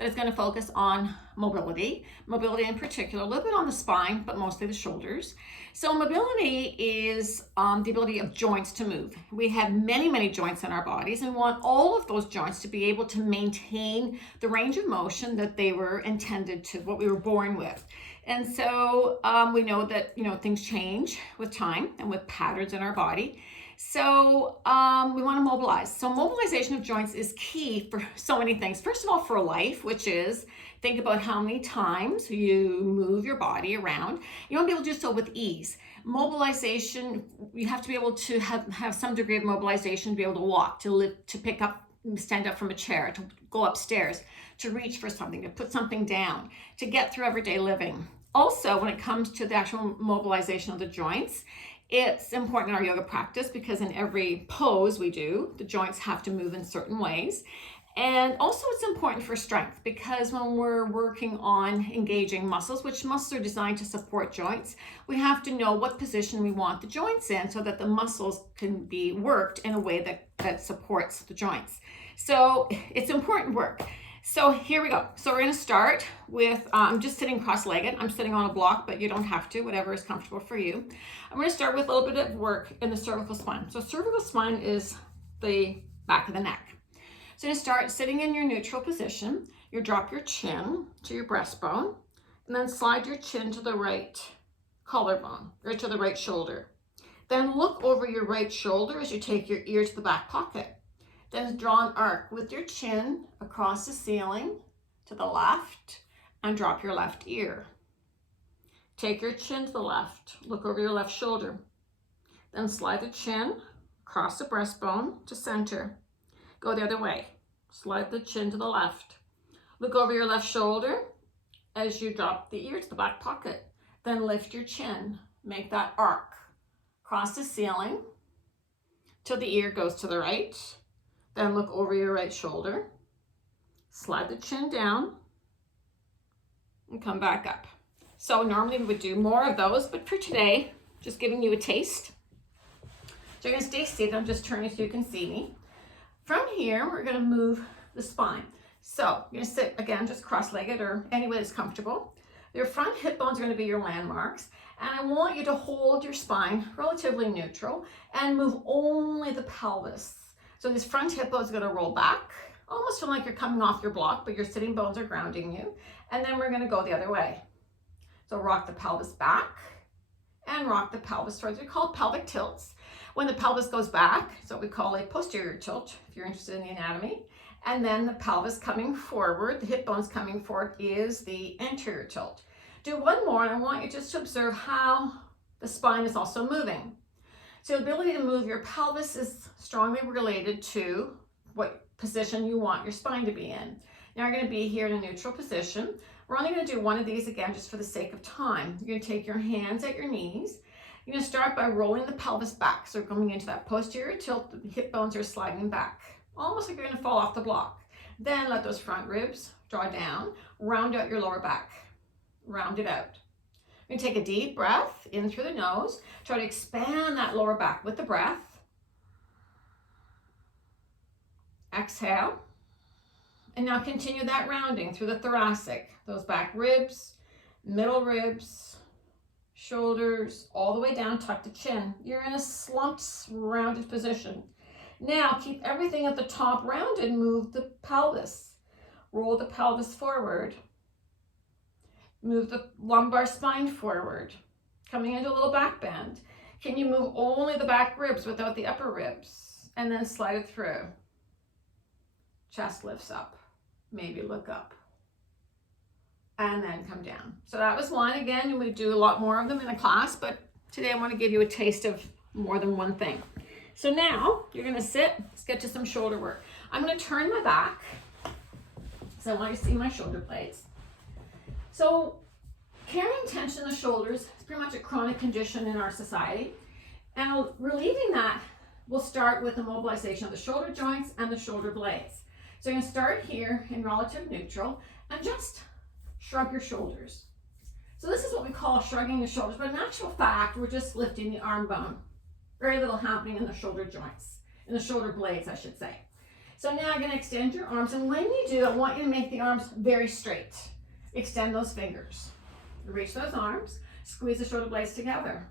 that is going to focus on mobility in particular, a little bit on the spine, but mostly the shoulders. So mobility is the ability of joints to move. We have many joints in our bodies and want all of those joints to be able to maintain the range of motion that they were intended to, what we were born with. And so we know that, things change with time and with patterns in our body. So we want to mobilize. So mobilization of joints is key for so many things. First of all, for life, which is think about how many times you move your body around. You want to be able to do so with ease. Mobilization, you have to be able to have some degree of mobilization to be able to walk, to lift, to pick up, stand up from a chair, to go upstairs, to reach for something, to put something down, to get through everyday living. Also, when it comes to the actual mobilization of the joints, it's important in our yoga practice because in every pose we do, the joints have to move in certain ways. And also it's important for strength because when we're working on engaging muscles, which muscles are designed to support joints, we have to know what position we want the joints in so that the muscles can be worked in a way that supports the joints. So it's important work. So here we go. So we're going to start with, I'm just sitting cross-legged. I'm sitting on a block, but you don't have to, whatever is comfortable for you. I'm going to start with a little bit of work in the cervical spine. So cervical spine is the back of the neck. So you start sitting in your neutral position. You drop your chin to your breastbone, and then slide your chin to the right collarbone, or to the right shoulder. Then look over your right shoulder as you take your ear to the back pocket. Then draw an arc with your chin across the ceiling to the left and drop your left ear. Take your chin to the left, look over your left shoulder. Then slide the chin across the breastbone to center. Go the other way. Slide the chin to the left. Look over your left shoulder as you drop the ear to the back pocket. Then lift your chin. Make that arc. Across the ceiling till the ear goes to the right. Then look over your right shoulder. Slide the chin down and come back up. So normally we would do more of those, but for today, just giving you a taste. So you're going to stay seated. I'm just turning so you can see me. From here, we're going to move the spine. So you're going to sit again, just cross-legged or any way that's comfortable. Your front hip bones are going to be your landmarks. And I want you to hold your spine relatively neutral and move only the pelvis. So this front hip bone is going to roll back, almost feel like you're coming off your block, but your sitting bones are grounding you. And then we're going to go the other way. So rock the pelvis back and rock the pelvis towards, we call pelvic tilts. When the pelvis goes back, it's what we call a posterior tilt, if you're interested in the anatomy. And then the pelvis coming forward, the hip bones coming forward is the anterior tilt. Do one more, and I want you just to observe how the spine is also moving. So the ability to move your pelvis is strongly related to what position you want your spine to be in. Now you're going to be here in a neutral position. We're only going to do one of these again just for the sake of time. You're going to take your hands at your knees. You're going to start by rolling the pelvis back. So coming into that posterior tilt, the hip bones are sliding back, almost like you're going to fall off the block. Then let those front ribs draw down, round out your lower back, round it out. You're going to take a deep breath in through the nose. Try to expand that lower back with the breath. Exhale. And now continue that rounding through the thoracic. Those back ribs, middle ribs, shoulders, all the way down, tuck the chin. You're in a slumped, rounded position. Now keep everything at the top rounded. Move the pelvis. Roll the pelvis forward. Move the lumbar spine forward, coming into a little back bend. Can you move only the back ribs without the upper ribs? And then slide it through. Chest lifts up, maybe look up. And then come down. So that was one. Again, we do a lot more of them in a class, but today I want to give you a taste of more than one thing. So now you're going to sit, let's get to some shoulder work. I'm going to turn my back, so I want you to see my shoulder blades. So carrying tension in the shoulders is pretty much a chronic condition in our society. And relieving that will start with the mobilization of the shoulder joints and the shoulder blades. So you're going to start here in relative neutral and just shrug your shoulders. So this is what we call shrugging the shoulders, but in actual fact, we're just lifting the arm bone. Very little happening in the shoulder joints, in the shoulder blades, I should say. So now you're going to extend your arms, and when you do, I want you to make the arms very straight. Extend those fingers. Reach those arms, squeeze the shoulder blades together.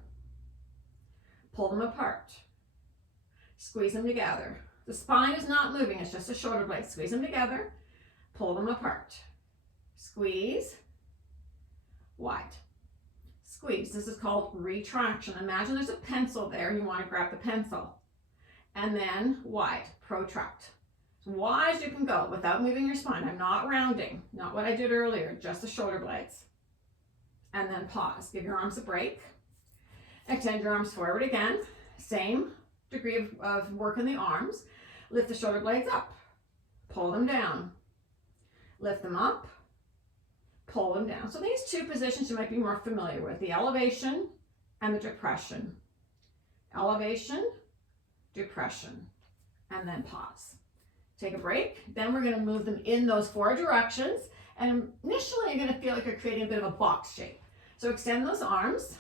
Pull them apart. Squeeze them together. The spine is not moving, it's just the shoulder blades. Squeeze them together, pull them apart. Squeeze, wide. Squeeze. This is called retraction. Imagine there's a pencil there, you want to grab the pencil. And then wide, protract. As wide as you can go without moving your spine. I'm not rounding, not what I did earlier, just the shoulder blades. And then pause. Give your arms a break. Extend your arms forward again. Same degree of work in the arms. Lift the shoulder blades up. Pull them down. Lift them up. Pull them down. So these two positions you might be more familiar with. The elevation and the depression. Elevation, depression. And then pause. Take a break. Then we're going to move them in those 4 directions. And initially, you're going to feel like you're creating a bit of a box shape. So extend those arms,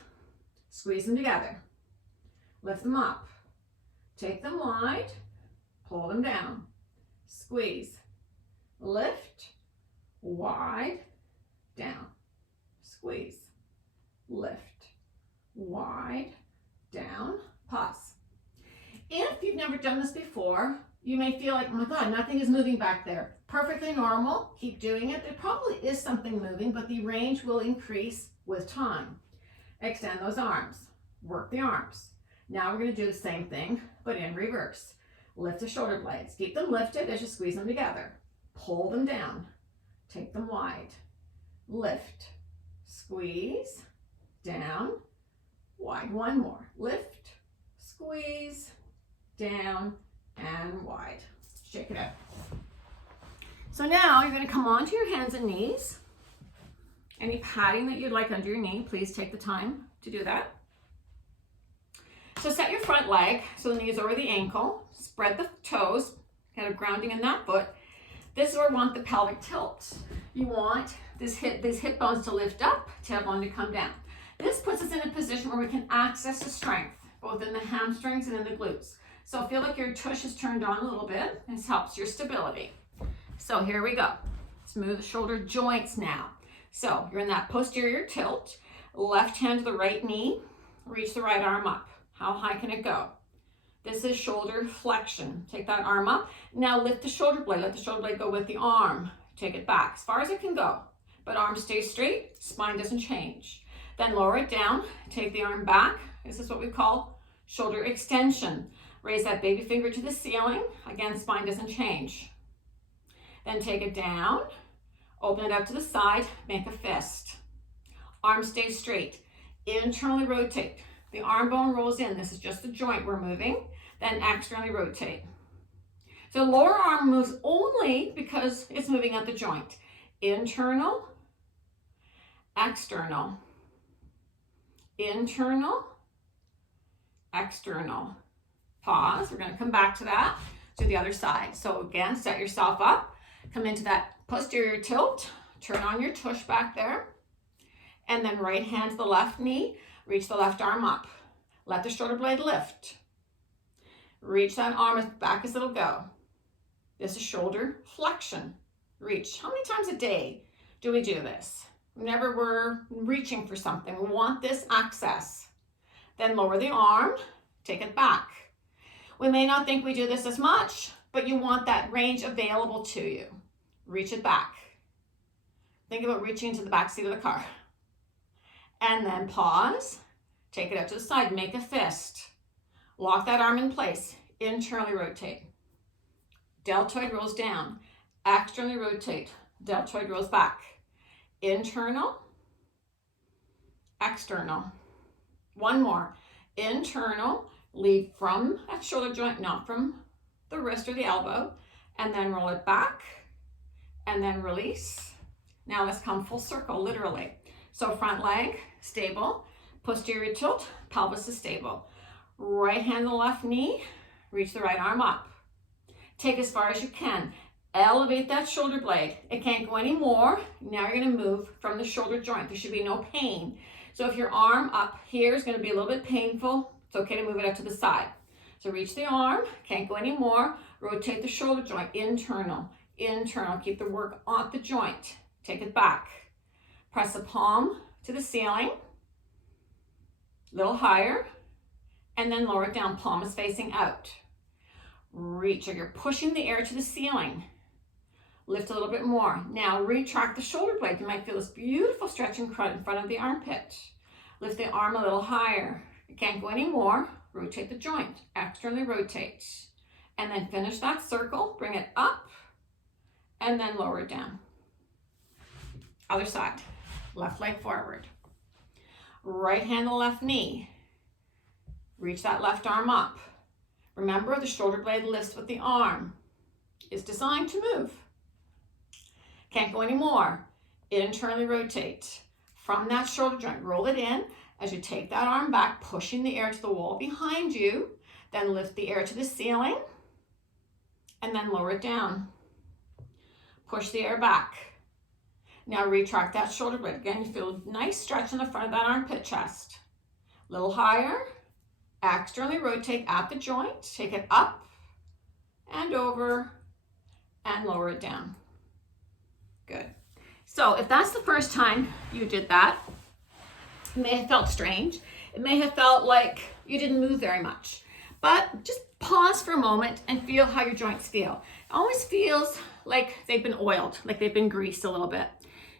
squeeze them together, lift them up, take them wide, pull them down, squeeze, lift, wide, down, squeeze, lift, wide, down, pause. If you've never done this before, you may feel like, oh my God, nothing is moving back there. Perfectly normal. Keep doing it. There probably is something moving, but the range will increase with time. Extend those arms. Work the arms. Now we're going to do the same thing, but in reverse. Lift the shoulder blades. Keep them lifted as you squeeze them together. Pull them down. Take them wide. Lift. Squeeze. Down. Wide. One more. Lift. Squeeze. Down. And wide. Shake it out. So now you're going to come onto your hands and knees. Any padding that you'd like under your knee, please take the time to do that. So set your front leg so the knee is over the ankle. Spread the toes, kind of grounding in that foot. This is where we want the pelvic tilt. You want these hip bones to lift up, tailbone to come down. This puts us in a position where we can access the strength, both in the hamstrings and in the glutes. So feel like your tush is turned on a little bit. This helps your stability. So here we go. Smooth the shoulder joints now. So you're in that posterior tilt. Left hand to the right knee. Reach the right arm up. How high can it go? This is shoulder flexion. Take that arm up. Now lift the shoulder blade. Let the shoulder blade go with the arm. Take it back as far as it can go. But arm stays straight. Spine doesn't change. Then lower it down. Take the arm back. This is what we call shoulder extension. Raise that baby finger to the ceiling. Again, spine doesn't change. Then take it down. Open it up to the side. Make a fist. Arm stays straight. Internally rotate. The arm bone rolls in. This is just the joint we're moving. Then externally rotate. So lower arm moves only because it's moving at the joint. Internal, external. Internal, external. Pause. We're going to come back to that. To the other side. So again, set yourself up. Come into that posterior tilt. Turn on your tush back there. And then right hand to the left knee. Reach the left arm up. Let the shoulder blade lift. Reach that arm as back as it'll go. This is shoulder flexion. Reach. How many times a day do we do this? Whenever we're reaching for something, we want this access. Then lower the arm. Take it back. We may not think we do this as much, but you want that range available to you. Reach it back. Think about reaching into the back seat of the car. And then pause. Take it out to the side. Make a fist. Lock that arm in place. Internally rotate. Deltoid rolls down. Externally rotate. Deltoid rolls back. Internal. External. One more. Internal. Lead from that shoulder joint, not from the wrist or the elbow. And then roll it back. And then release. Now let's come full circle, literally. So front leg, stable. Posterior tilt, pelvis is stable. Right hand to the left knee. Reach the right arm up. Take as far as you can. Elevate that shoulder blade. It can't go any more. Now you're going to move from the shoulder joint. There should be no pain. So if your arm up here is going to be a little bit painful, it's okay to move it up to the side. So reach the arm, can't go any more. Rotate the shoulder joint, internal, internal. Keep the work on the joint. Take it back. Press the palm to the ceiling, a little higher, and then lower it down. Palm is facing out. Reach, so you're pushing the air to the ceiling. Lift a little bit more. Now retract the shoulder blade. You might feel this beautiful stretch in front of the armpit. Lift the arm a little higher. You can't go any more. Rotate the joint, externally rotate. And then finish that circle, bring it up, and then lower it down. Other side, left leg forward. Right hand to the left knee. Reach that left arm up. Remember, the shoulder blade lifts with the arm. It's designed to move. Can't go any more. Internally rotate. From that shoulder joint, roll it in as you take that arm back, pushing the air to the wall behind you. Then lift the air to the ceiling and then lower it down. Push the air back. Now retract that shoulder blade. Again, you feel a nice stretch in the front of that armpit chest. A little higher. Externally rotate at the joint. Take it up and over and lower it down. Good. So if that's the first time you did that, it may have felt strange. It may have felt like you didn't move very much. But just pause for a moment and feel how your joints feel. It always feels like they've been oiled, like they've been greased a little bit.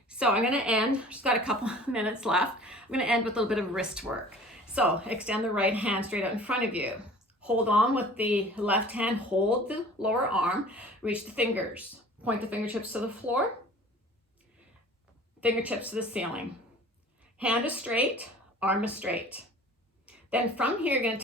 So I'm going to end, just got a couple minutes left. I'm going to end with a little bit of wrist work. So extend the right hand straight out in front of you. Hold on with the left hand, hold the lower arm, reach the fingers. Point the fingertips to the floor, fingertips to the ceiling. Hand is straight, arm is straight. Then from here, you're going to